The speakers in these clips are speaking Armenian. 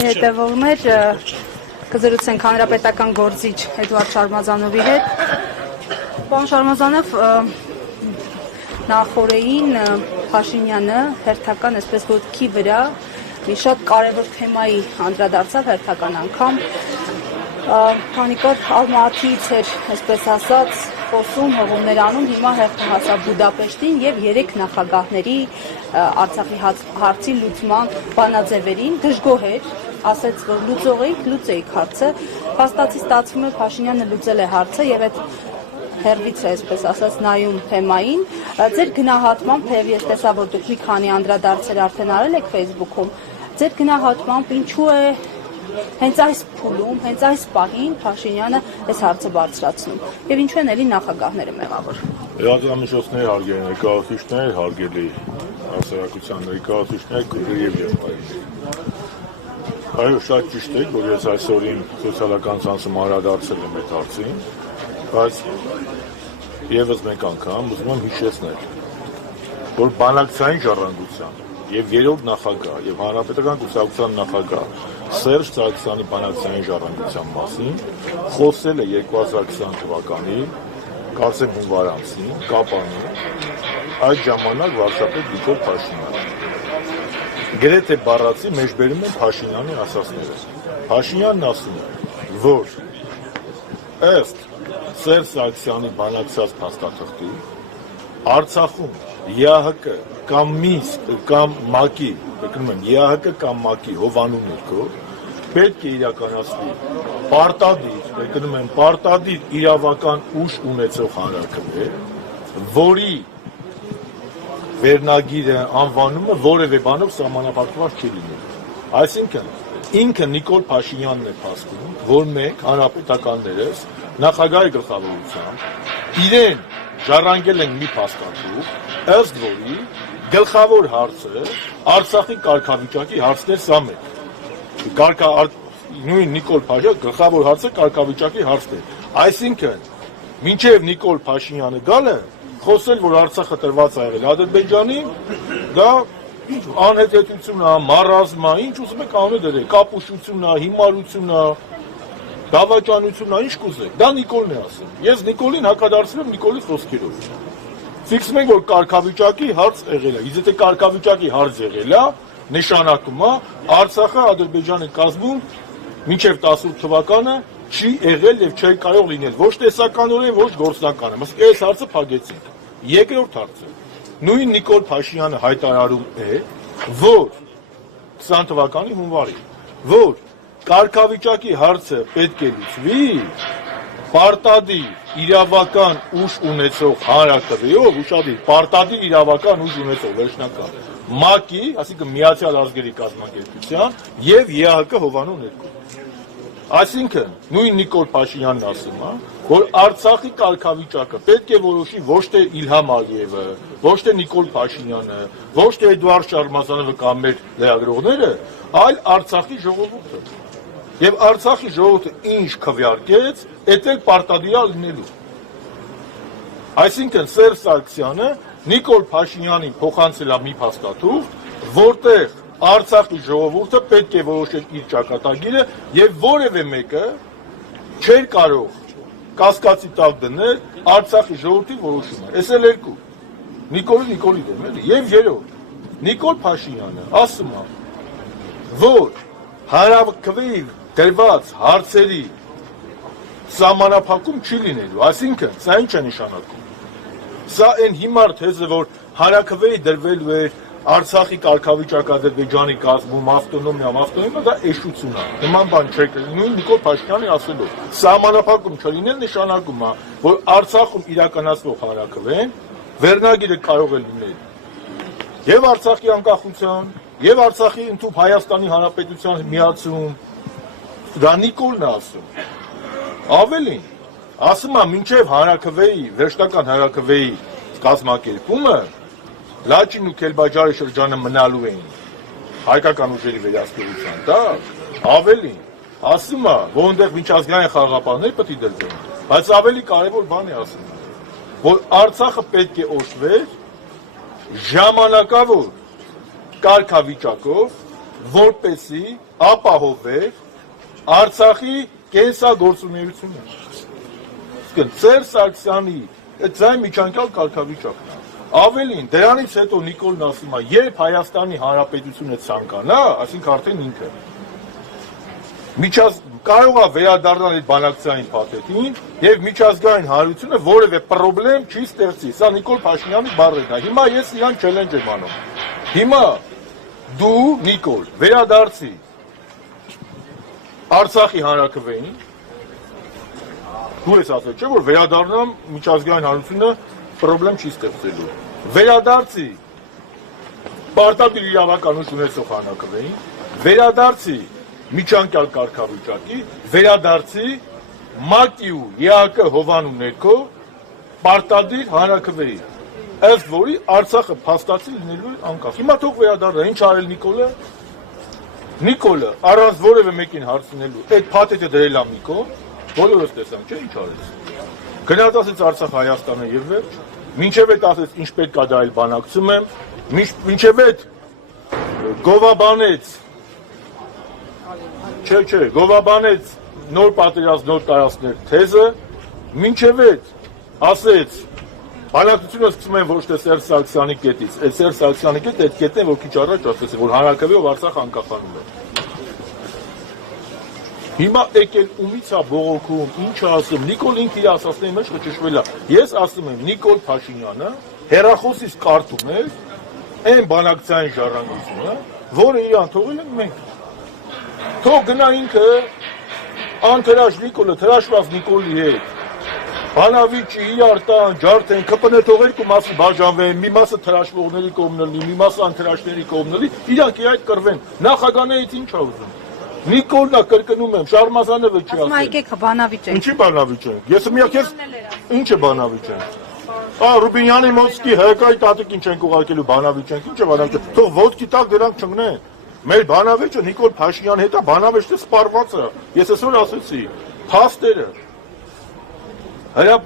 Հետևողներ կզրուցենք հանրապետական գործիչ Էդվարդ Շարմազանովի հետ։ Պարոն Շարմազանով, նախորդին Փաշինյանը հերթական այսպես ոտքի վրա մի շատ կարևոր թեմայի անդրադարձավ հերթական անգամ։ Քանի որ Ալմատիից էր, այսպես ասած, խոսում, հողումներ անում, հիմա հասավ Բուդապեշտին եւ 3 նախագահների Արցախի հարցի լուծման բանաձևերին դժգոհ էր, ասաց, որ լուծեիք հարցը, փաստացի ստացվում է Փաշինյանը լուծել է հարցը եւ այդ հերվից է, այսպես ասած, նայում թեմային։ Ձեր գնահատմամբ, թեև ես տեսա, որ դուք մի քանի անդրադարձեր արդեն արել եք Facebook-ում, ձեր գնահատմամբ ինչու է հենց այս փուլում, հենց այս պահին Փաշինյանը այս հարցը բարձրացնում եւ ինչու են էլի նախագահները մեղավոր։ Լրատվամիջոցների հարգելի ներկայացուցիչներ, հարգելի հասարակության ներկայացուցիչներ, քույրեր եւ եղբայրներ։ Այո, շատ ճիշտ է, որ ես այսօրին սոցիալական ցանցում անդրադարձել եմ այդ հարցին, բայց եւս մեկ անգամ ուզում եմ հիշեցնել, որ բանակցային ժառանգության եւ երրորդ նախագահ եւ հանրապետական կուսակցության նախագահ Սերժ Սարգսյանի բանակցային ժառանգության մասին խոսել է 2020 թվականի, կարծեմ հունվար ամսին, Կապանում, այդ ժամանակ վարչապետ Վիկտոր Փաշինյանը։ Գրեթե բառացի մեջբերում են Փաշինյանի ասածները։ Փաշինյանն ասում է, որ ըստ Սերժ Սարգսյանի բանակցած փաստաթղթի Արցախում ԵԱՀԿ կամ Մինսկ կամ ՄԱԿ-ի, եկնում եմ ԵԱՀԿ կամ ՄԱԿ-ի հովանու ներքո պետք է իրականացվի պարտադիր իրավական ուժ ունեցող հանրաքվե, որի վերնագիրը, անվանումը որևէ բանով սահմանափակված չի լինել։ Այսինքն ինքը Նիկոլ Փաշինյանն է փաստում, որ մենք հանրապետականներս նախագահի գլխավորությամբ իրեն ժառանգել ենք մի փաստաթուղթ, ըստ որի գլխավոր հարցը Արցախի կարգավիճակի հարցն էր սա մեկ։ Նույն Նիկոլ Փաշինյանը գլխավոր հարցը կարգավիճակի հարցն է։ Այսինքն, մինչև Նիկոլ Փաշինյանը գալը, խոսել, որ Արցախը տրված է եղել Ադրբեջանին, դա անհետեցություն է, մարազմա, ինչ ուզում եք անունը դրեք, կապուշություն է, հիմարություն է, դավաճանություն է, ինչ կուզեք։ Դա Նիկոլն է ասում։ Ես Նիկոլին հակադարձնում եմ Նիկոլի խոսքերով։ Ֆիքսում ենք, որ կարգավիճակի հարց եղել է։ Իսկ եթե կարգավիճակի հարց եղել է, նշանակում է Արցախը Ադրբեջանի կազմում մինչև 18 թվականը չի եղել եւ չի կարող լինել ոչ տեսականորեն, ոչ գործնական։ Իսկ այս հարցը փակեցինք։ Երկրորդ հարցը։ Նույն Նիկոլ Փաշինյանը հայտարարում է, որ 20 թվականի հունվարին, որ կարգավիճակի հարցը պետք է լուծվի պարտադիր իրավական ուժ ունեցող հանրաքվեով, ուշադիր, պարտադիր իրավական ուժ ունեցող վերջնական ՄԱԿ-ի, այսինքն Միացյալ Ազգերի կազմակերպության եւ ԵԱՀԿ հովանու ներքո։ Այսինքն նույն Նիկոլ Փաշինյանն ասում է, որ Արցախի կարգավիճակը պետք է որոշի ոչ թե Իլհամ Ալիևը, ոչ թե Նիկոլ Փաշինյանը, ոչ թե Էդվարդ Շարմազանովը կամ մեր լրագրողները, այլ Արցախի ժողովուրդը։ Եվ Արցախի ժողովուրդը ինչ քվեարկեց, էդ էլ պարտադիր է լինելու։ Այսինքն Սերժ Սարգսյանը Նիկոլ Փաշինյանին փոխանցել է մի փաստաթուղթ, որտեղ Արցախի ժողովուրդը պետք է որոշել իր ճակատագիրը եւ որևէ մեկը չէր կարող կասկածի տակ դնել Արցախի ժողովրդի որոշումը։ Էս էլ երկու։ Նիկոլի դեմ էլի։ Եվ երրորդ, Նիկոլ Փաշինյանը ասում է, որ հանրաքվեի դրված հարցերի սահմանափակում չի լինելու, այսինքն սա ինչ է նշանակում։ Սա այն հիմար թեզը, որ հանրաքվեի դրվելու էր Արցախի կարգավիճակը Ադրբեջանի կազմում ավտոնոմիա, դա էշություն է։ Նման բան չէ, նույն Նիկոլ Փաշինյանի ասելով, սահմանափակում չլինել նշանակում է, որ Արցախում իրականացվող հանրաքվեն վերնագիրը կարող է լինել եւ Արցախի անկախության, եւ Արցախի ընդհանուր Հայաստանի Հանրապետության միացում։ Դա Նիկոլն է ասում։ Ավելին, ասում է, մինչև հանրաքվեի, վերջնական հանրաքվեի կազմակերպումը Լաչին ու Քելբաջարի շրջանը մնալու էին հայկական ուժերի վերահսկողության տակ, ավելին, ասում է, որ այնտեղ միջազգային խաղաղապահներ պետք է դրվեն, բայց ավելի կարևոր բան է ասում, որ Արցախը պետք է օժտվեր ժամանակավոր կարգավիճակով, որպեսզի ապահովել Արցախի կենսագործունեությունը։ Սերժ Սարգսյանի ձայն միջանկյալ կարգավիճակն է։ Ավելին, դրանից հետո Նիկոլն ասում է, երբ Հայաստանի Հանրապետությունը ցանկանա, այսինքն արդեն ինքը կարող է վերադառնալ այդ բանակցային փաթեթին եւ միջազգային հանրությունը որևէ խնդրեմ չի ստեղծի։ Սա Նիկոլ Փաշինյանի բառերն է։ Հիմա ես իրան չելենջ եմ անում։ Հիմա դու Նիկոլ վերադարձի Արցախի հանրաքվեին, դու ես ասել, չէ՞ որ վերադառնամ միջազգային հանրությունը խնդրեմ չի ստեղծելու։ Վերադարձի պարտադիր իրավականություն ունեցող հանրաքվեին, վերադարձի միջանկյալ կարգավիճակի, վերադարձի ՄԱԿ-ի ու ԵԱԿ հովանու ներքո պարտադիր հանրաքվեի, ըստ որի Արցախը փաստացի լինելու է անկախ։ Հիմա թող վերադառնա, ինչ արել Նիկոլը։ Նիկոլը առանց որևէ մեկին հարցնելու այդ փաթեթը դրել է Նիկոլ, բոլորս տեսանք, չէ՞ ինչ արեց։ Գնաց ասեց Արցախ Հայաստանը եւ վերջ, մինչեւ այդ ասեց ինչ պետք է դա այլ բանակցում եմ, մինչեւ այդ գովաբանեց Չէ, գովաբանեց նոր պատերազմ, նոր տարածքներ թեզը, մինչև այդ ասեց բանակցությունը սկսում են ոչ թե Սերժ Սարգսյանի կետից, այդ Սերժ Սարգսյանի կետը այդ կետն է, որ քիչ առաջ ասեց, որ հանրաքվեով Արցախ անկախանում է։ Հիմա եկել ումից է բողոքում, ինչ ասում, Նիկոլ ինքը իր ասածների մեջ խճշվել է։ Ես ասում եմ, Նիկոլ Փաշինյանը հեռախոսից կարդում էր այն բանակցային ժառանգությունը, որը իրան թողել են մենք։ Թող գնա ինքը անթրաշ Նիկոլը, թրաշված Նիկոլի հետ, բանավիճի, իրար տան, ջարդեն, ԿՊՆ թող երկու մասի բաժանվեն, մի մասը թրաշվողների կողմն լինի, մի մասը անթրաշների կողմն լինի, իրանք այդ կռվեն, նախագահներից ինչ է ուզում։ Նիկոլն է կրկնում եմ, Շարմազանովը չի ասել։ Եկեք բանավիճ ենք։ Ինչի բանավիճ ենք։ Ես միակ ես ինչ է բանավիճ ենք։ Ռուբինյանի մոսկի հեկայի տատիկին չենք ուղարկելու բանավիճ ենք, ինչ է բանավիճ։ Թող ոտքի տակ դրանք չընկնեն։ Մեր բանավեճը Նիկոլ Փաշինյանի հետ է, բանավեճը սպառված է։ Ես այսօր ասեցի, փաստերը։ Հələ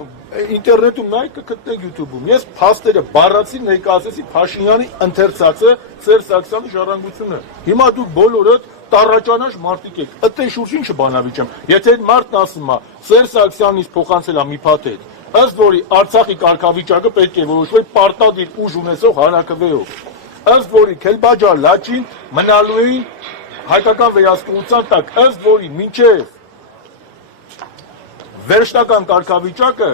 ինտերնետում նայեք կգտնեք YouTube-ում։ Ես փաստերը բառացի ներկայացրեցի Փաշինյանի ընթերցածը Սերժ Սարգսյանի ժառանգությունը։ Հիմա դուք բոլորդ տառաճանաշ մարդիկ եք։ Ըտե շուրջ ինչը բանավիճ եմ։ Եթե այդ մարդն ասում է Սերժ Սարգսյանից փոխանցել է մի փաթեթ, ըստ որի Արցախի կարգավիճակը պետք է որոշվի պարտադիր ուժ ունեցող հանրաքվեով։ Ըստ որի Քելբաջար Լաչին մնալու էին հայկական վերահսկողության տակ, ըստ որի մինչև վերջնական կարգավիճակը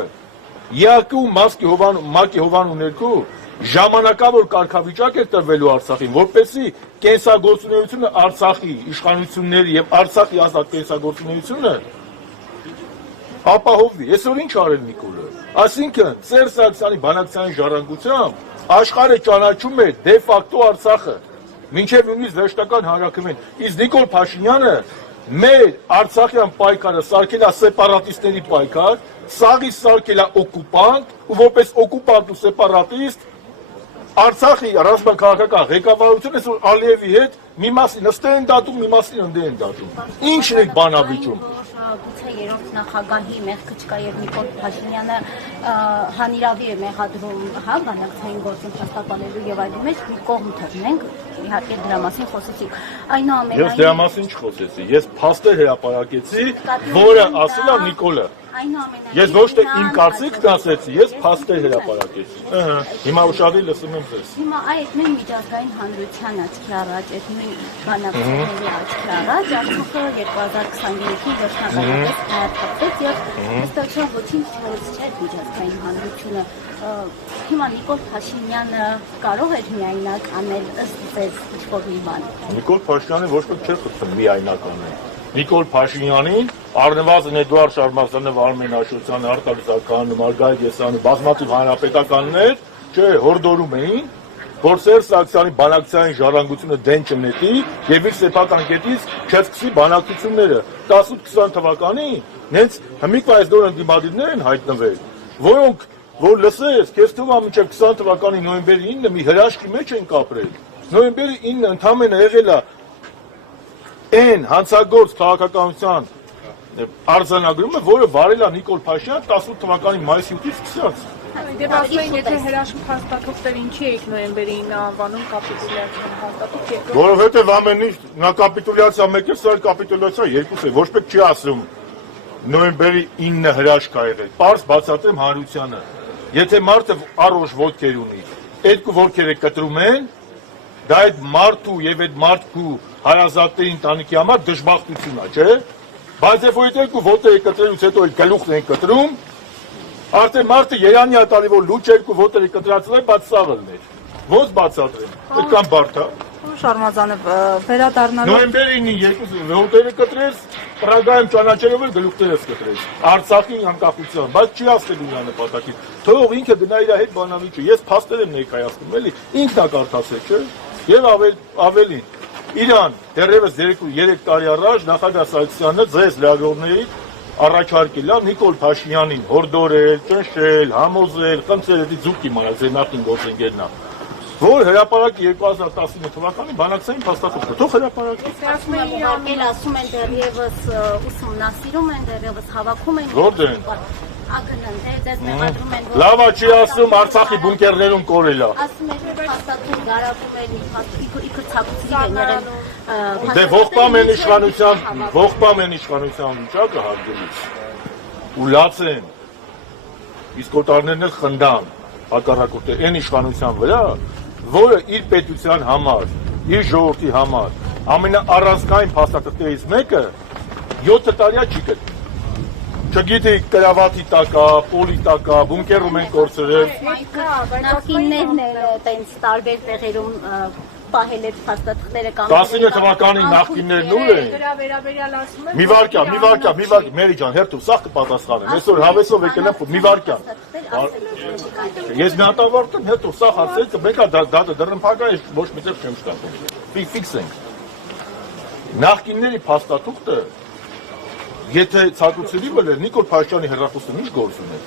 ԵԱԿ-ի ու ՄԱԿ-ի հովանու ներքո ժամանակավոր կարգավիճակ է տրվելու Արցախին, որպեսզի կենսագործունեությունը Արցախի իշխանությունների եւ Արցախի ազատ կենսագործունեությունը ապահովվի։ Այսօր ինչ արել Նիկոլը։ Այսինքն Սերժ Սարգսյանի բանակցային ժառանգությամբ աշխարհը ճանաչում է դե ֆակտո Արցախը, մինչև նույնիսկ վերջնական հանրաքվեն։ Իսկ Նիկոլ Փաշինյանը մեր Արցախյան պայքարը սարքել է սեպարատիստների պայքար, սաղից սարքել է օկուպանտ, ու որպես օկուպանտ ու սեպարատիստ Արցախի ռազմաքաղաքական ղեկավարությունը այսօր Ալիևի հետ մի մասի նստել են դատում, մի մասի ընդդեմ են դատում։ Ինչն է բանավիճում։ Գուցե երրորդ նախագահի մեղքը չկա եւ Նիկոլ Փաշինյանը հանիրավի է մեղադրում, հա, բանակցային գործին հաստատալելու եւ այլն մեջ մի կողմ թողնենք, իհարկե դրա մասին խոսեցինք։ Այնուամենայնիվ Ես դրա մասին չխոսեցի, ես փաստեր հրապարակեցի, որը ասել է Նիկոլը։ Ես ոչ թե իմ կարծիքն ասեցի, ես փաստեր հրապարակեցի։ Հիմա ուշադրի լսում եմ ձեզ։ Հիմա այդ նույն միջազգային հանրության աչքի առաջ, այդ նույն բանակցությունների աչքի առաջ Արցախը 2023-ի վերջնականապես հայտարարվեց եւ հստակշան ոչինչ չէր միջազգային հանրությունը։ Հիմա Նիկոլ Փաշինյանը կարող էր միայնակ անել ըստ ձեզ ինչ-որ մի բան։ Նիկոլ Փաշինյանը ոչ ոք չէր խփում միայնակ անել։ Նիկոլ Փաշինյանին առնվազն Էդուարդ Շարմազանով, Արմեն Աշոտյանը, Արտակ Զաքարյանը, Մարգարիտ Եսյանը, բազմաթիվ հանրապետականներ, չէ, հորդորում էին, որ Սերժ Սարգսյանի բանակցային ժառանգությունը դեն չմնետի եւ իր սեփական կետից չսկսի բանակցությունները։ 18-20 թվականին նենց հմիկ այս դոր ընդդիմադիրներ են հայտնվել, որոնք որ լսես, քեզ թվում է մինչև 20 թվականի նոյեմբերի 9-ը մի հրաշքի մեջ են կապրել։ Նոյեմբերի 9-ը ընդամենը եղել է այն հանցագործ քաղաքականության արձանագրումը, որը վարել է Նիկոլ Փաշինյանը 18 թվականի մայիսի 8-ից սկսած։ Դե ասում եթե հրաշք հաստատողներ ինչի եք նոյեմբերի 9 անվանում կապիտուլյացիան հաստատող երկրորդ Որովհետև ամեն ինչ նա կապիտուլյացիա մեկը, սա կապիտուլյացիա երկուս է, ոչ պետք չի ասում նոյեմբերի 9 հրաշք ա եղել։ Պարզ բացատրեմ հանրությանը։ Եթե մարդը առողջ ոտքեր ունի, երկու ոտքերը կտրում են, դա այդ մարդու եւ այդ մարդու հարազատների ընտանիքի համար դժբախտություն է, չէ՞։ Բայց երբ որ երկու ոտերը կտրելուց հետո էլ գլուխն են կտրում, արդեն մարդը երանի ա տալի, որ լուճ երկու ոտերը կտրածել է, բայց սաղլներ։ Ոնց բացատրեմ։ Այդքան բարդ է։ Շարմազանը վերադառնալով Նոյեմբերի 9 երկու ոտերը կտրեց, Պրագայում ճանաչելով էլ գլուխները կտրեց։ Արցախի անկախության, բայց չի ասել իր նպատակին։ Թող ինքը գնա իր հետ բանավիճը։ Ես փաստեր եմ ներկայացնում, էլի ինքն է կարդացել, չէ՞։ Եվ ավելին Իրան դեռևս 3 տարի առաջ նախագահ Սարգսյանը ձեզ լրագրողների առաջարկել է Նիկոլ Փաշինյանին հորդորել, ճնշել, համոզել, խնդրել դի ձուկ իմանալ ձեր նախին գործընկերն է, որ հրապարակի 2019 թվականին բանակցային փաստաթուղթը, թող հրապարակի։ Ասում են դեռևս ուսումնասիրում են, դեռևս հավաքում են։ Որտե՞ղ են։ Ակնն դες մեղադրում են։ Լավ է չի ասում Արցախի բունկերներում կորել է։ Ասում են փաստաթուղթ գարակում են, իքը ցակուցի են եղել։ Դե ողբամ են իշխանության վիճակը հարգելիս։ Ու լաց են։ Իսկ օտարներն էլ խնդան հակառակորդը այն իշխանության վրա, որը իր պետության համար, իր ժողովրդի համար ամենաառանցքային փաստաթղթերից մեկը 7 տարիա չի գտնում։ Չգիտի կրավատի տակա, պոլի տակա, բունկերում են կորցրել։ Նախիններն էլ տենց տարբեր տեղերում պահել այդ փաստաթղթերը կամ 19 թվականի նախկիններն ուր են։ դրա վերաբերյալ ասում են Մի վարքյան, Մերի ջան, հերթով սաղ կպատասխանեմ։ Այսօր հավեսով եկել եմ մի վարքյան։ Ես մի հատավարտ եմ, հետո սաղ հարցերից մեկը դատը դռնփակա է, ոչ մի տեղ չեմ շտապում։ Ֆիքսենք։ Նախկինների փաստաթուղթը եթե ցանկությունի բերել Նիկոլ Փաշինյանի հեռախոսը ինչ գործ ունի։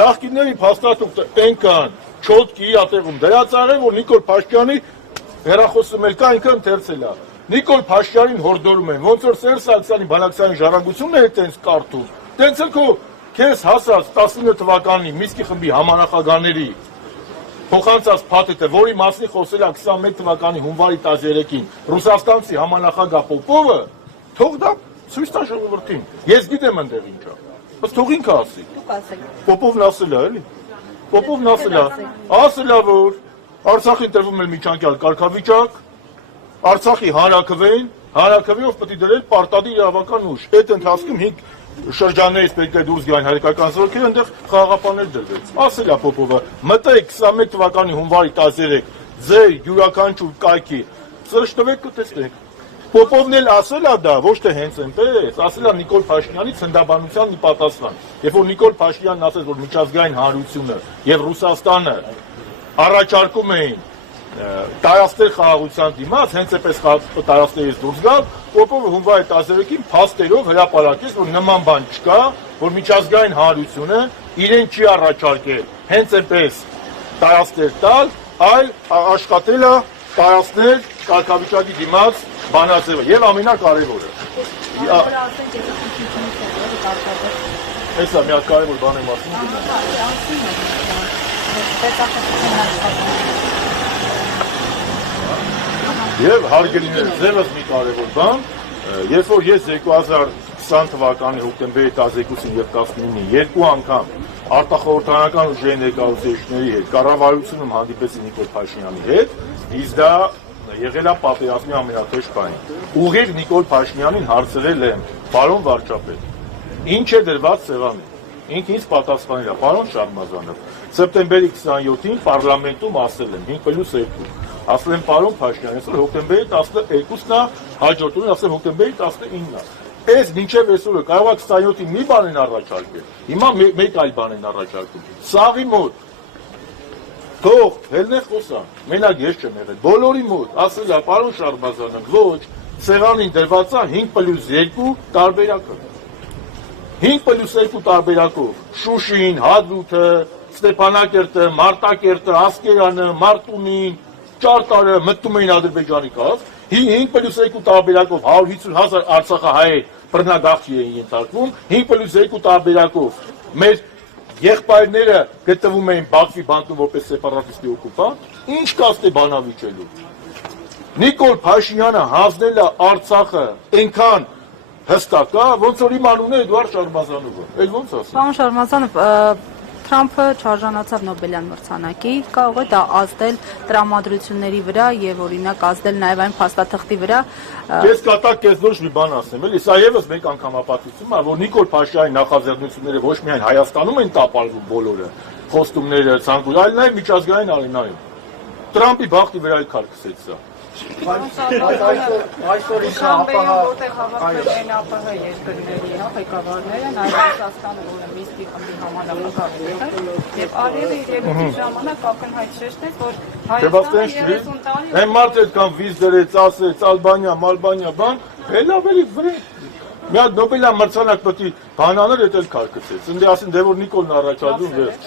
Նախկինների փաստաթուղթը այնքան չոտքի ատեղում դրացար է, որ Նիկոլ Փաշինյանի հեռախոսը մեր կա այնքան թերցել է։ Նիկոլ Փաշինյանին հորդորում են, ոնց որ Սերժ Սարգսյանի բանակցային ժառանգությունն է այդպես կարդում։ Տենց էլ քո քեզ հասած 19 թվականի Միսկի խմբի համանախագահների փոխանցած փաթեթը, որի մասին խոսել է 21 թվականի հունվարի 13-ին ռուսաստանցի համանախագահ Պոպովը, թող դա ցույց տա ժողովրդին։ Ես գիտեմ այնտեղ ինչա։ Բայց թող ինքը ասի։ դուք ասեք։ Պոպովն ասել է, էլի։ Պոպովն ասել է, որ Արցախին տրվում է միջանկյալ կարգավիճակ, Արցախի հանրաքվեով պետք է դրել պարտադիր իրավական ուժ։ Այդ ընթացքում 5 շրջաններից պետք է դուրս գան հայկական զորքերը, այնտեղ խաղաղապաններ դրվեց։ Ասել է Պոպովը, մտեք 21 թվականի հունվարի 13 ձեր յուրաքանչյուր կայքի ծրշտվեք կտեսնեք։ Պոպովն էլ ասել է դա, ոչ թե հենց այնպես, ասել է Նիկոլ Փաշինյանի ցնդաբանության ի պատասխան։ Երբ որ Նիկոլ Փաշինյանն ասեց, որ միջազգային հանրությունը եւ Ռուսաստանը առաջարկում էին տարածքներ խաղաղության դիմաց, հենց այնպես տարածքներից դուրս գալ, Պոպովը հունվարի 13-ին փաստերով հրապարակեց, որ նման բան չկա, որ միջազգային հանրությունը իրեն չի առաջարկել հենց այնպես տարածքներ տալ, այլ աշխատել է տարածքներ կարգավիճակի դիմաց բանաձևը եւ ամենակարևորը։ Հեսա մի հատ կարևոր բան եմ ասում։ Եվ հարգելիներ, ձեւս մի կարևոր բան, երբ որ ես 2020 թվականի հոկտեմբերի 12-ին եւ 19-ին երկու անգամ արտախորհրդարանական ուժերի ներկայացուցիչների հետ կառավարությունում հանդիպեցի Նիկոլ Փաշինյանի հետ, իսկ դա եղել է պատերազմի ամենաթեժ պահին։ Ուղիղ Նիկոլ Փաշինյանին հարցրել եմ, պարոն վարչապետ, ինչ է դրված սեղանին։ Ինքը ինձ պատասխանել է, պարոն Շարմազանով, սեպտեմբերի 27-ին պարլամենտում ասել եմ 5+2։ Ասել եմ, պարոն Փաշինյան, այսօր հոկտեմբերի 12-ն է, հաջորդ օրը ասել հոկտեմբերի 19-ն է։ Այս մինչև այսօրը կարող է 27-ին մի բան են առաջարկել։ Հիմա մեկ այլ բան են առաջարկում։ Սաղի մոտ թող հելնեղ խոսան, մենակ ես չեմ եղել, բոլորի մոտ ասել է, պարոն Շարմազանov, ոչ, սեղանին դրված է 5+2 տարբերակը։ 5+2 տարբերակով Շուշին, Հադրութը, Ստեփանակերտը, Մարտակերտը, Ասկերանը, Մարտունին, Ճարտարը մտնում էին Ադրբեջանի կազմ, 5+2 տարբերակով 150,000 արցախահայեր բռնագաղթի էին ենթարկվում, 5+2 տարբերակով մեր եղբայրները գտնվում էին Բաքվի բանտում որպես սեպարատիստի օկուպանտ, ինչ կաստ է բանավիճելու։ Նիկոլ Փաշինյանը հանձնել է Արցախը այնքան հստակ է, ոնց որ իմ անունը Էդուարդ Շարմազանովը։ Այդ ոնց ասեմ։ Պարոն Շարմազանով, Թրամփը չարժանացավ Նոբելյան մրցանակի, կարող է դա ազդել տրամադրությունների վրա եւ օրինակ ազդել նաեւ այն փաստաթղթի վրա։ Ես կատակ քեզ ոչ մի բան ասեմ, էլի, սա եւս մեկ անգամ ապացույցում է, որ Նիկոլ Փաշինյանի նախաձեռնությունները ոչ միայն Հայաստանում են տապալվում բոլորը, խոստումները, ցանկություն, այլ նաեւ միջազգային արենայում։ Թրամփի բախտի վրա էլ քարկսեց սա։ Այսօր ինքը Շամբեյում որտեղ հավաքվել են ԱՊՀ երկրների ղեկավարները, նաև Ռուսաստանը, որը Մինսկի խմբի համանախագահ է, եւ Արիևը իր ելույթի ժամանակ ակնհայտ շեշտեց, որ Հայաստանը 30 տարի Այն մարդը կան վիզ դրեց, ասեց, Ալբանիա, Մալբանիա, բան, էլ ավելի վրե։ Մի հատ Նոբելյան մրցանակ պետք է բանաներ էլ քարկեցեց։ Ընդ ասին դե որ Նիկոլն առաջադրում վերջ։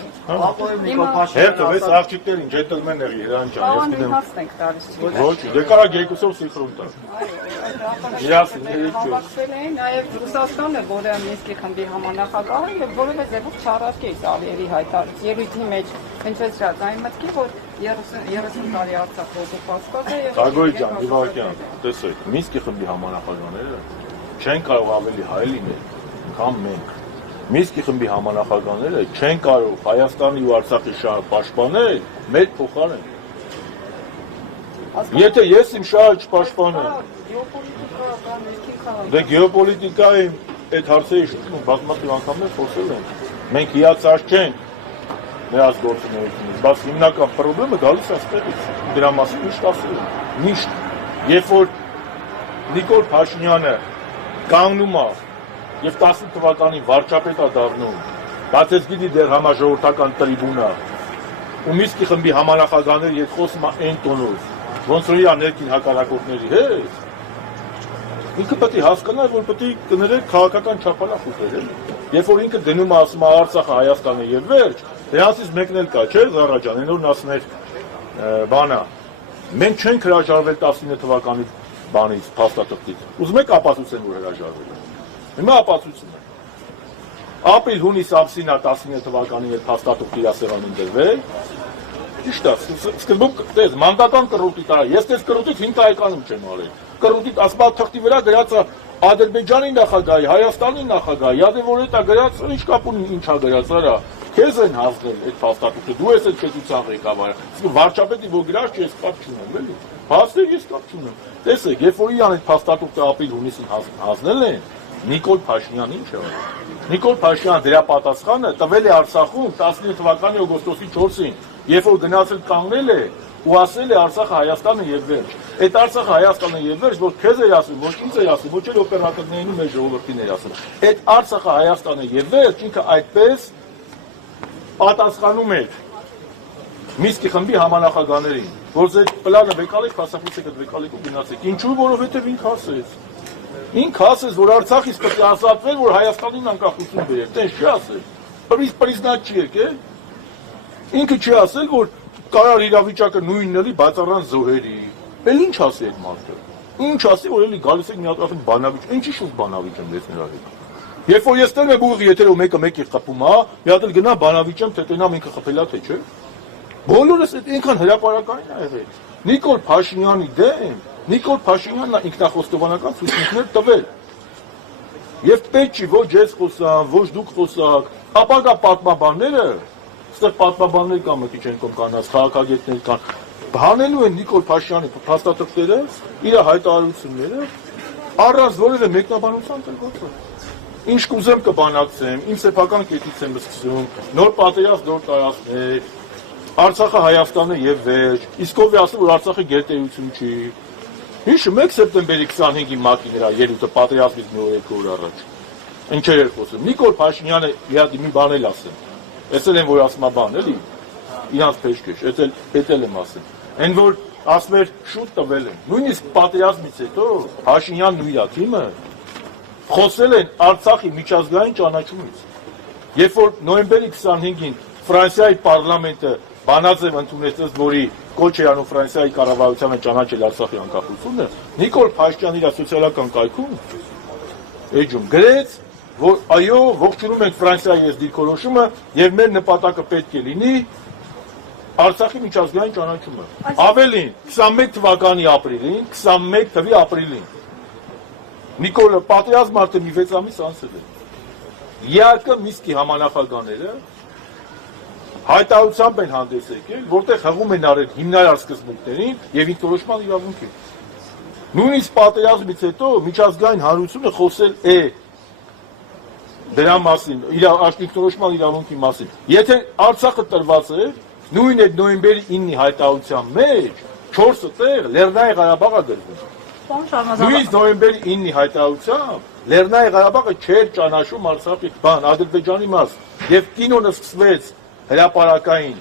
Հետո ես աղջիկներին ջենտլմենների Հրանջան, ես Բավական գիտեմ։ հաստ ենք տալիս։ Ոչ, դե կարա երկուսով սինխրոն տա։ Հավաքվել էին նաև Ռուսաստանը, որը Մինսկի խմբի համանախագահ է, եւ որևէ ձևով չարարկեց Ալիևի հայտարարած ելույթի մեջ հնչեցրած այն մտքի, որ 30 տարի Արցախը օկուպացված է եւ Գագոյ ջան, Իվարկյան, տեսեք, Մինսկի խմբի համանախագահները չեն կարող ավելի հայ լինել, քան մենք։ Մինսկի խմբի համանախագահները չեն կարող Հայաստանի ու Արցախի շահը պաշտպանել մեր փոխարեն։ Եթե ես իմ շահը չպաշտպանեմ, դե գեոպոլիտիկայի այդ հարցերի շուրջ բազմաթիվ անգամներ խոսել են։ Մենք հիացած չենք նրանց գործունեությունից, բայց հիմնական խնդիրը գալիս է այստեղից։ Դրա մասին միշտ ասել եմ։ Միշտ, երբ որ Նիկոլ Փաշինյանը կանգնում է եւ 10 թվականին վարչապետ է դառնում, բայց ես գիտի դեռ համաժողովրդական տրիբունա ու Մինսկի խմբի համանախագահները երբ խոսում է այն տոնով, ոնց որ իր ներքին հակառակորդների հետ, ինքը պետք է հասկանա, որ պետք է կներեք քաղաքական չափանիշներ, էլի։ Երբ որ ինքը դնում է ասում է Արցախը Հայաստանը եւ վերջ, դրանից մեկն էլ կա, չէ՞, Զարա ջան, այնօր ասներ բանա։ Մենք չենք հրաժարվել 19 թվականի բանից, փաստաթղթից։ Ուզում եք ապացուցեմ, որ հրաժարվել են։ Հիմա ապացուցում եմ։ Ապրիլ, հունիս ամսին 19 թվականին էլ փաստաթղթ իրասեղանին դրվել։ Ճիշտ է, սկզբում տես մանկական կռուտի տարա, ես տես կռուտից 5 տարեկանում չեմ արել։ Կռուտի ասպատթղթի վրա գրած է Ադրբեջանի նախագահի, Հայաստանի նախագահի, յադե որ դա գրած, ինչ կապ ունի, ինչա գրած, արա։ Քեզ են հասնել այդ փաստաթղթը, դու ես այդ պետության ղեկավարը։ Իսկ վարչապետի որ գրած չի, ես կապ չունեմ, էլի։ Հասել ես կապ չունեմ։ Տեսեք, երբ որ իրան այդ փաստաթղթը ապրիլ-հունիսին հասնել են, Նիկոլ Փաշինյանն ինչ է արել։ Նիկոլ Փաշինյանը դրա պատասխանը տվել է Արցախում 19 թվականի օգոստոսի 4-ին, երբ որ գնացել կանգնել է ու ասել է Արցախը Հայաստանը եւ վերջ։ Այդ Արցախը Հայաստանը եւ վերջ, որ քեզ էր ասում, ոչ ինձ էր ասում, ոչ էլ օպերատորներին ու մեր ժողովրդին էր ասում։ Այդ Արցախը Հայաստանը եւ վերջ ինքը այդպես պատասխանում էր Մինսկի խմբի համանախագահներին, որ այդ պլանը վեկալեք, փաստացի այդ վեկալեք ու գնացեք։ Ինչու՞, որովհետեւ ինքը ասեց։ Ինքը ասեց, որ Արցախից պետք է ազատվել, որ Հայաստանին անկախություն բերել։ Տես չի ասել։ Պրիզնաչ չի եկել։ Ինքը չի ասել, որ կարար իրավիճակը նույնն էլի բացառան զոհերի։ Էլ ինչ ասի այդ մարդը։ Ինչ ասի, որ էլի գալիս եք մի հատ ասում բանավիճ։ Ինչի շուտ բանավիճ եմ ես նրա հետ։ Երբ որ ես տեղ եմ ուղի եթերով մեկը մեկի խփում, հա, մի հատ էլ գնա բանավիճեմ, թե տենամ ինքը խփելա թե չէ։ Բոլորս այդ այնքան հրապարակային ա եղել։ Նիկոլ Փաշինյանի դեմ, Նիկոլ Փաշինյանն ինքնախոստովանական ցույցներ տվել։ Եվ պետք չի ոչ ես խոսամ, ոչ դուք խոսակ, ապագա պատմաբանները, այստեղ պատմաբաններ կան, մի քիչ են կանած, քաղաքագետներ կան, հանելու են Նիկոլ Փաշինյանի փաստաթղթերը, իր հայտարարությունները, առանց որևէ մեկնաբանության տեղ։ Ինչ կուզեմ կբանակցեմ, իմ սեփական կետից եմ սկսում, նոր պատերազմ նոր տարածքներ, Արցախը Հայաստանը եւ վերջ, իսկ ով է ասում, որ Արցախը գերտերություն չի։ Հիշում եք սեպտեմբերի 25-ի ՄԱԿ-ի նրա ելույթը պատերազմից մի օր առաջ։ Ինչեր էր խոսում։ Նիկոլ Փաշինյանը մի բան էլ ասեմ։ Էսել են որ ասում է բան, էլի։ Իրանց փեշքեշ, էտել եմ ասում։ Այն որ ասում էր շուտ տվել են։ Նույնիսկ պատերազմից հետո Փաշինյանն ու իր թիմը խոսել են Արցախի միջազգային ճանաչումից։ Երբ որ նոյեմբերի 25-ին Ֆրանսիայի պարլամենտը Բանաձև ընդունեց, որի կոչ է անում Ֆրանսիայի կառավարությանը ճանաչել Արցախի անկախությունը, Նիկոլ Փաշինյանը իր սոցիալական կայքում էջում գրեց, որ այո, ողջունում ենք Ֆրանսիայի ես դիրքորոշումը եւ մեր նպատակը պետք է լինի Արցախի միջազգային ճանաչումը։ Ավելին, 21 թվականի ապրիլին, 21 թվականի ապրիլին Նիկոլը պատերազմ արդեն մի 6 ամիս անցել է։ ԵԱԿ Միսկի համանախագահները հայտարարությամբ են հանդես եկել, որտեղ հղում են արել հիմնարար սկզբունքներին եւ ինքնորոշման իրավունքին։ Նույնիսկ պատերազմից հետո միջազգային հանրությունը խոսել է դրա մասին, ինքնորոշման իրավունքի մասին։ Եթե Արցախը տրված է, նույն այդ նոյեմբերի 9-ի հայտարարության մեջ 4 տեղ Լեռնային Ղարաբաղը գրվում։ Նույնիսկ նոյեմբերի 9-ի հայտարարությամբ Լեռնային Ղարաբաղը չէր ճանաչում Արցախի Ադրբեջանի մաս, եւ կինոնը սկսվեց հրապարակային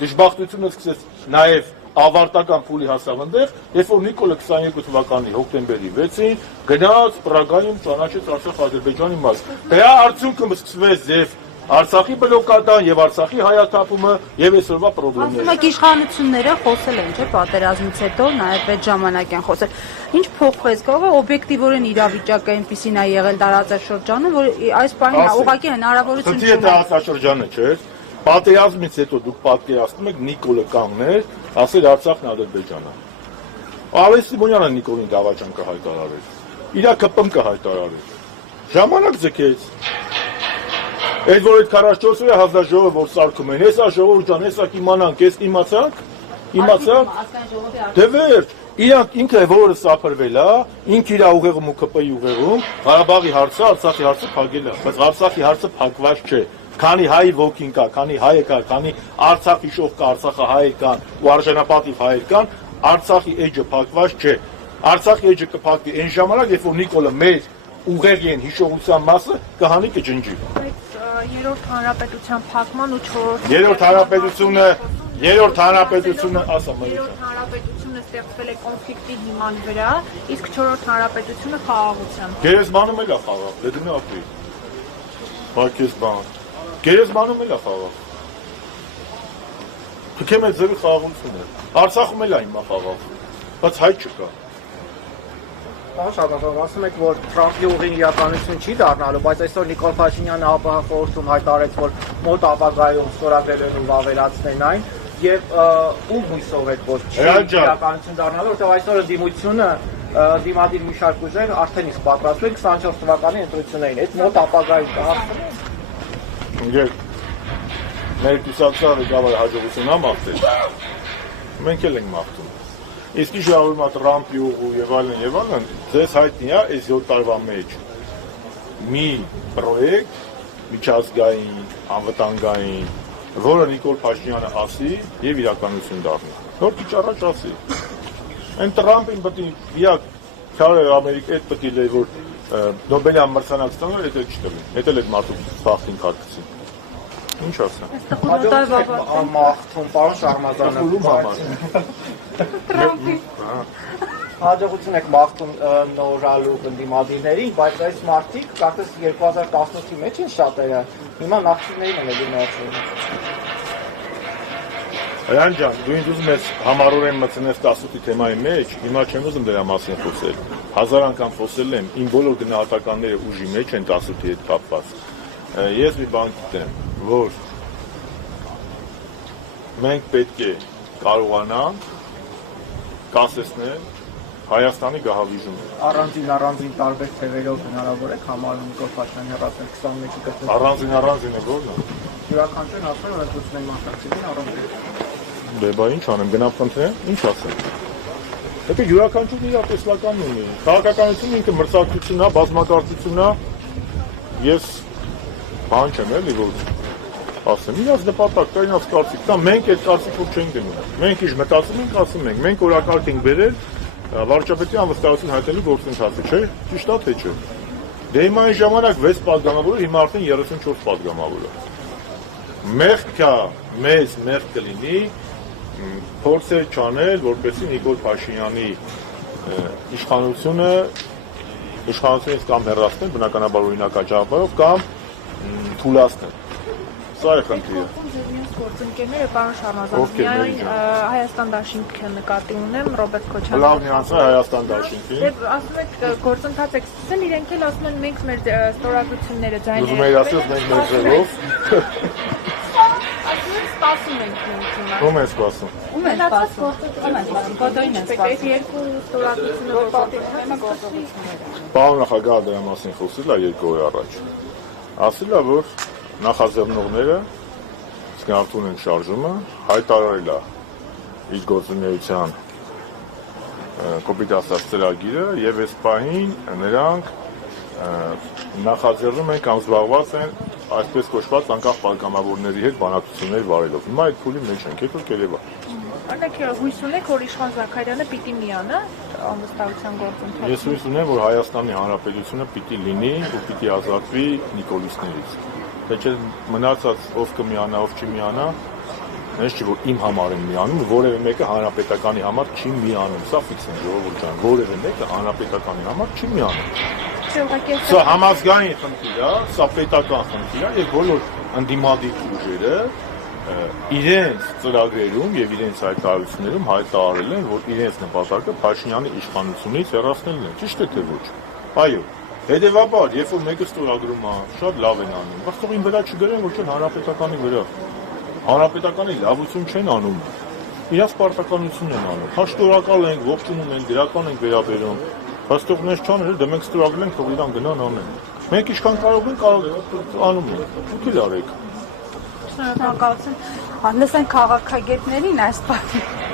դժբախտությունը սկսեց նաեւ ավարտական փուլի հասավ այնտեղ, երբ որ Նիկոլը 22 թվականի հոկտեմբերի 6-ին գնաց Պրագայում ճանաչեց Արցախ-Ադրբեջանի մաս։ Դրա արդյունքը սկսվեց եւ Արցախի բլոկադան եւ Արցախի հայաթափումը եւ այսօրվա խնդիրները։ Ասում եք իշխանությունները խոսել են, չէ՞, պատերազմից հետո նաեւ այդ ժամանակ են խոսել։ Ինչ փոխվեց, կարող է օբյեկտիվորեն իրավիճակը այնպեսին է եղել տարածաշրջանում, որ այս բանը ուղղակի հնարավորություն չունի։ Դա տարածաշրջանը չէ։ Պատերազմից հետո դուք պատկերացնում եք Նիկոլը կանգներ, ասել Արցախն Ադրբեջանը։ Արես Սիմոնյանը Նիկոլին դավաճանքը հայտարարեց։ Իրա ԿՊՄ-ը հայտարարեց։ Ժամանակ ձգեց։ Այդ որ այդ 44-ը հանձնաժողովը որ սարքում են, հեսա ժողովուրդ ջան, հեսա կիմանանք, ես իմացանք։ Դե վերջ, իրանք ինքը որը սափրվել է, ինք իր ուղեղում ու ԿՊ-ի ուղեղում Ղարաբաղի հարցը, Արցախի հարցը փակել է, բայց Արցախի հարցը փակված չէ։ Քանի հայ ոգին կա, քանի հայ կա, քանի Արցախ հիշող կա, Արցախը հայ կան ու արժանապատիվ հայ կան, Արցախի էջը փակված չէ։ Արցախի էջը կփակվի այն ժամանակ, երբ որ Նիկոլը մեր ուղեղի են հիշողության մասը կհանի կջնջի։ Երրորդ հանրապետության փակման ու 4-րդ Երրորդ հանրապետությունը, ասա մայր։ Երրորդ հանրապետությունը ստեղծվել է կոնֆլիկտի հիման վրա, իսկ 4-րդ հանրապետությունը խաղաղության։ Գերեզմանում էլ է խաղաղ, դե դնի ապրի։ Պակես բան։ Գերեզմանում էլ է խաղաղ։ Թքեմ է ձևի խաղաղություն է։ Արցախում էլ է հիմա խաղաղ, բայց հայ չկա։ Շարունակում ասում եք, որ Թրամփի ուղին իրականություն չի դառնալու, բայց այսօր Նիկոլ Փաշինյանը ԱՊՀ խորհրդում հայտարարեց, որ մոտ ապագայում ստորագրել ու վավերացնեն այն, եւ ում հույսով եք, որ չի իրականություն դառնալու, որտեղ այսօր ընդդիմությունը դիմադիր մի շարք ուժեր արդեն իսկ պատրաստվել 24 թվականի ընտրություններին, այդ մոտ ապագայում կհասնեն։ Մեր կուսակցության ղեկավարը հաջողություն է մաղթել։ Մենք էլ ենք մաղթում։ Իսկ իշխանավորումա Թրամփի ուղու եւ այլն, ձեզ հայտնի է այս 7 տարվա մեջ մի պրոյեկտ միջազգային, անվտանգային, որը Նիկոլ Փաշինյանը ասի եւ իրականություն դառնի։ Նոր քիչ առաջ ասի։ Այն Թրամփին պետք է իակ քարը Ամերիկա այդ պետք է լի որ Նոբելյան մրցանակ ստանալ, դա չտվի։ Դա էլ այդ մարդու ֆախտին կարգցին։ Ինչ ասեմ։ Մաղթում, պարոն Շարմազանը։ Հաջողություն եք մաղթում նորալու ընդդիմադիրներին, բայց այս մարդիկ կարծես 2018-ի մեջ են շատերը, հիմա նախկիններին են ելի մնացել։ Այան ջան, դու ինձ ուզում ես համառորեն մտցնես 18-ի թեմայի մեջ, հիմա չեմ ուզում դրա մասին խոսել։ 1000 անգամ խոսել եմ, իմ բոլոր գնահատականները ուժի մեջ են 18-ի հետ կապված։ Ես մի բան գիտեմ, որ մենք պետք է կարողանանք կասեցնել Հայաստանի գահավիժումը։ Առանձին տարբեր թևերով հնարավոր է համարում Նիկոլ Փաշինյանի հեռացնել 21-ի կտրել։ Առանձին է որն է։ Յուրաքանչյուրն ասում է, որ ընդունել մասնակցին առանձին։ Դե բա ինչ անեմ, գնամ խնդրեմ, ինչ ասեմ։ Դե յուրաքանչյուրն իր տեսլականն ունի։ Քաղաքականությունը ինքը մրցակցություն է, բազմակարծություն է։ Ես բան չեմ էլի որ ասեմ, իրաց նպատակ կա, իրաց կարծիք կա, մենք այդ կարծիքով չենք գնում։ Մենք ինչ մտածում ենք, ասում ենք, մենք օրակարգ ենք բերել վարչապետի անվստահություն հայտնելու գործընթացը, չէ՞, ճիշտ է թե չէ։ Դե հիմա այն ժամանակ 6 պատգամավոր, հիմա արդեն 34 պատգամավոր է։ Մեղք է, մեզ մեղք կլինի փորձեր չանել, որպեսզի Նիկոլ Փաշինյանի իշխանությունից կամ հեռացնել, բնականաբար օրինակաճառով կամ թուլացնել։ Սա է խնդիրը։ Գործընկերները պարոն Շարմազան, Ովքեր միայն մերժում։ Հայաստան դաշինքը նկատի ունեմ, Ռոբերտ Քոչարյանը։ Լավն անցա Հայաստան դաշինքին։ Դե ասում եք գործընթաց եք սկսել, իրենք էլ ասում են մենք մեր ստորագրությունները Ուզում եի ասել մենք մեր ձևով։ ասում են սպասում ենք մենք հիմա։ Ո՞ւմ է սպասում։ Ում են սպասում։ Ում են սպասում։ Կոդոյն են Այս սպասում։ երկու ստորագրությունը Պարոն նախագահը դրա մասին խոսել է 2 օր առաջ։ Ասել է, որ նախաձեռնողները սկսնարթուն են շարժումը, հայտարարել է իր գործունեության կոպիտ ասած ծրագիրը եւ այս պահին նրանք նախաձեռնում են կամ զբաղված են այսպես կոչված անկախ պատգամավորների հետ բանակցություններ վարելով։ Հիմա այդ փուլի մեջ ենք, հետո կերևա։ Օրինակ հույս ունեք, որ Իշխան Զաքարյանը պիտի միանա անվստահության գործընթացին։ Ես հույս ունեմ, որ Հայաստանի Հանրապետությունը պիտի լինի ու պիտի ազատվի նիկոլիսներից։ Թե չէ մնացած ով կմիանա, ով չի միանա, ես չի որ իմ համար են միանում, որևէ մեկը հանրապետականի համար չի միանում։ Սա ֆիքս է, ժողովուրդ ջան, որևէ մեկը հանրապետականի համար չի միանում։ Սա համազգային խնդիր է, սա պետական խնդիր է եւ բոլոր ընդդիմադիր ուժերը իրենց ծրագրերում եւ իրենց հայտարարություններում հայտարարել են, որ իրենց նպատակը Փաշինյանի իշխանությունից հեռացնելն է։ Ճիշտ է թե ոչ։ Այո։ Հետևաբար, երբ որ մեկը ստորագրում է, շատ լավ են անում։ Բայց թող ին վրա չգրեն, ոչ էլ հանրապետականի վրա։ Հանրապետականի լավություն չեն անում։ Իրաց պարտականությունն են անում։ Հաշտորակալ ենք, ողջունում են, դրական ենք վերաբերում։ Բայց թող նես չանել, դե մենք ստորագրել ենք, թող իրան գնան անեն։ Մենք ինչքան կարող ենք, անում ենք։ Դուք էլ արեք։ Շնորհակալություն։ Հանդես են քաղաքագետներին այս պահին։